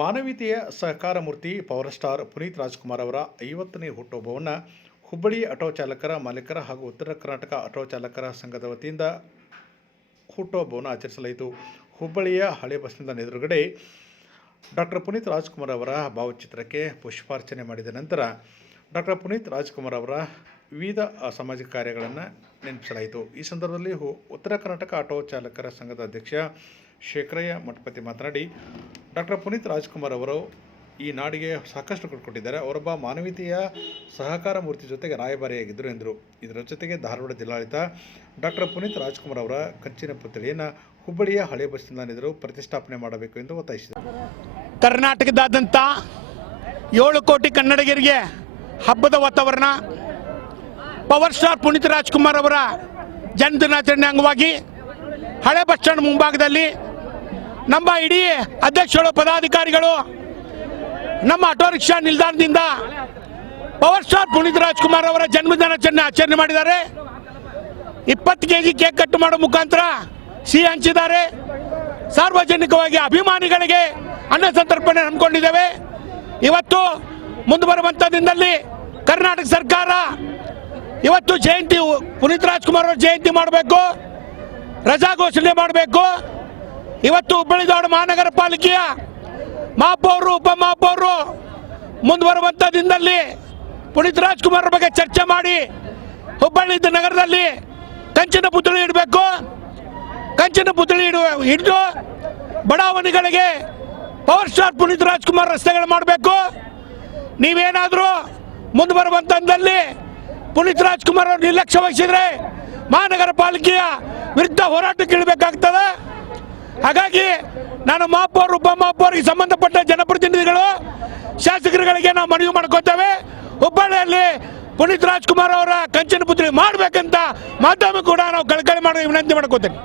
ಮಾನವೀಯತೆಯ ಸಹಕಾರ ಮೂರ್ತಿ ಪವರ್ ಸ್ಟಾರ್ ಪುನೀತ್ ರಾಜ್ಕುಮಾರ್ ಅವರ ಐವತ್ತನೇ ಹುಟ್ಟುಹಬ್ಬವನ್ನು ಹುಬ್ಬಳ್ಳಿ ಆಟೋ ಚಾಲಕರ ಮಾಲೀಕರ ಹಾಗೂ ಉತ್ತರ ಕರ್ನಾಟಕ ಆಟೋ ಚಾಲಕರ ಸಂಘದ ವತಿಯಿಂದ ಹುಟ್ಟುಹಬ್ಬವನ್ನು ಆಚರಿಸಲಾಯಿತು. ಹುಬ್ಬಳ್ಳಿಯ ಹಳೆ ಬಸ್ ನಿಲ್ದಾಣ ಎದುರುಗಡೆ ಡಾಕ್ಟರ್ ಪುನೀತ್ ರಾಜ್ಕುಮಾರ್ ಅವರ ಭಾವಚಿತ್ರಕ್ಕೆ ಪುಷ್ಪಾರ್ಚನೆ ಮಾಡಿದ ನಂತರ ಡಾಕ್ಟರ್ ಪುನೀತ್ ರಾಜ್ಕುಮಾರ್ ಅವರ ವಿವಿಧ ಸಾಮಾಜಿಕ ಕಾರ್ಯಗಳನ್ನು ನೆನಪಿಸಲಾಯಿತು. ಈ ಸಂದರ್ಭದಲ್ಲಿ ಉತ್ತರ ಕರ್ನಾಟಕ ಆಟೋ ಚಾಲಕರ ಸಂಘದ ಅಧ್ಯಕ್ಷ ಶೇಖರಯ್ಯ ಮಠಪತಿ ಮಾತನಾಡಿ, ಡಾಕ್ಟರ್ ಪುನೀತ್ ರಾಜ್ಕುಮಾರ್ ಅವರು ಈ ನಾಡಿಗೆ ಸಾಕಷ್ಟು ಕೊಟ್ಟಿದ್ದಾರೆ. ಅವರೊಬ್ಬ ಮಾನವೀಯತೆಯ ಸಹಕಾರ ಮೂರ್ತಿ ಜೊತೆಗೆ ರಾಯಭಾರಿಯಾಗಿದ್ದರು ಎಂದರು. ಇದರ ಜೊತೆಗೆ ಧಾರವಾಡ ಜಿಲ್ಲಾಡಳಿತ ಡಾಕ್ಟರ್ ಪುನೀತ್ ರಾಜ್ಕುಮಾರ್ ಅವರ ಕಂಚಿನ ಪುತ್ಥಳಿಯನ್ನು ಹುಬ್ಬಳ್ಳಿಯ ಹಳೆ ಬಸ್ ನಿಲ್ದಾಣದರು ಪ್ರತಿಷ್ಠಾಪನೆ ಮಾಡಬೇಕು ಎಂದು ಒತ್ತಾಯಿಸಿದರು. ಕರ್ನಾಟಕದಾದ್ಯಂತ ಏಳು ಕೋಟಿ ಕನ್ನಡಿಗರಿಗೆ ಹಬ್ಬದ ವಾತಾವರಣ, ಪವರ್ ಸ್ಟಾರ್ ಪುನೀತ್ ರಾಜ್ಕುಮಾರ್ ಅವರ ಜನ್ಮದಿನಾಚರಣೆ ಅಂಗವಾಗಿ ಹಳೆ ಬಸ್ ಸ್ಟ್ಯಾಂಡ್ ಮುಂಭಾಗದಲ್ಲಿ ನಮ್ಮ ಇಡೀ ಅಧ್ಯಕ್ಷರು, ಪದಾಧಿಕಾರಿಗಳು, ನಮ್ಮ ಆಟೋ ರಿಕ್ಷಾ ನಿಲ್ದಾಣದಿಂದ ಪವರ್ ಸ್ಟಾರ್ ಪುನೀತ್ ರಾಜ್ಕುಮಾರ್ ಅವರ ಜನ್ಮದಿನಾಚರಣೆ ಆಚರಣೆ ಮಾಡಿದ್ದಾರೆ. ಇಪ್ಪತ್ತು ಕೆ ಜಿ ಕೇಕ್ ಕಟ್ ಮಾಡೋ ಮುಖಾಂತರ ಸಿಹಿ ಹಂಚಿದ್ದಾರೆ. ಸಾರ್ವಜನಿಕವಾಗಿ ಅಭಿಮಾನಿಗಳಿಗೆ ಅನ್ನ ಸಂತರ್ಪಣೆ ಹಮ್ಮಿಕೊಂಡಿದ್ದೇವೆ. ಇವತ್ತು ಮುಂದೆ ದಿನದಲ್ಲಿ ಕರ್ನಾಟಕ ಸರ್ಕಾರ ಇವತ್ತು ಜಯಂತಿ ಪುನೀತ್ ರಾಜ್ಕುಮಾರ್ ಅವರ ಜಯಂತಿ ಮಾಡಬೇಕು, ರಜಾ ಘೋಷಣೆ ಮಾಡಬೇಕು. ಇವತ್ತು ಹುಬ್ಬಳ್ಳಿ ಧಾರವಾಡ ಮಹಾನಗರ ಪಾಲಿಕೆಯ ಮಹಾಪೌರರು ಉಪಮಹಾಪೌರರು ಮುಂದುವರುವಂಥ ದಿನದಲ್ಲಿ ಪುನೀತ್ ರಾಜ್ಕುಮಾರ್ ಬಗ್ಗೆ ಚರ್ಚೆ ಮಾಡಿ ಹುಬ್ಬಳ್ಳಿ ನಗರದಲ್ಲಿ ಕಂಚಿನ ಪುತ್ಳಿ ಇಡಬೇಕು. ಕಂಚಿನ ಪುತ್ಳಿ ಇಡುವ ಹಿಡಿದು ಬಡಾವಣೆಗಳಿಗೆ ಪವರ್ ಸ್ಟಾರ್ ಪುನೀತ್ ರಾಜ್ಕುಮಾರ್ ರಸ್ತೆಗಳು ಮಾಡಬೇಕು. ನೀವೇನಾದರೂ ಮುಂದೆ ಬರುವಂತಂದಲ್ಲಿ ಪುನೀತ್ ರಾಜ್ಕುಮಾರ್ ಅವರು ನಿರ್ಲಕ್ಷ್ಯ ವಹಿಸಿದ್ರೆ ಮಹಾನಗರ ಪಾಲಿಕೆಯ ವಿರುದ್ಧ ಹೋರಾಟಕ್ಕೆ ಇಳಬೇಕಾಗ್ತದೆ ಹಾಗಾಗಿ ನಾನು ಮಹಾಪೌರ್ ಉಪಮಹಾಪೌರ್ಗೆ ಸಂಬಂಧಪಟ್ಟ ಜನಪ್ರತಿನಿಧಿಗಳು, ಶಾಸಕರುಗಳಿಗೆ ನಾವು ಮನವಿ ಮಾಡ್ಕೋತೇವೆ. ಹುಬ್ಬಳ್ಳಿಯಲ್ಲಿ ಪುನೀತ್ ರಾಜ್ಕುಮಾರ್ ಅವರ ಕಂಚಿನ ಪುತ್ರಿ ಮಾಡಬೇಕಂತ ಮಾಧ್ಯಮ ಕೂಡ ನಾವು ಕಳಕಳಿ ಮಾಡಿ ವಿನಂತಿ ಮಾಡ್ಕೋತೇನೆ.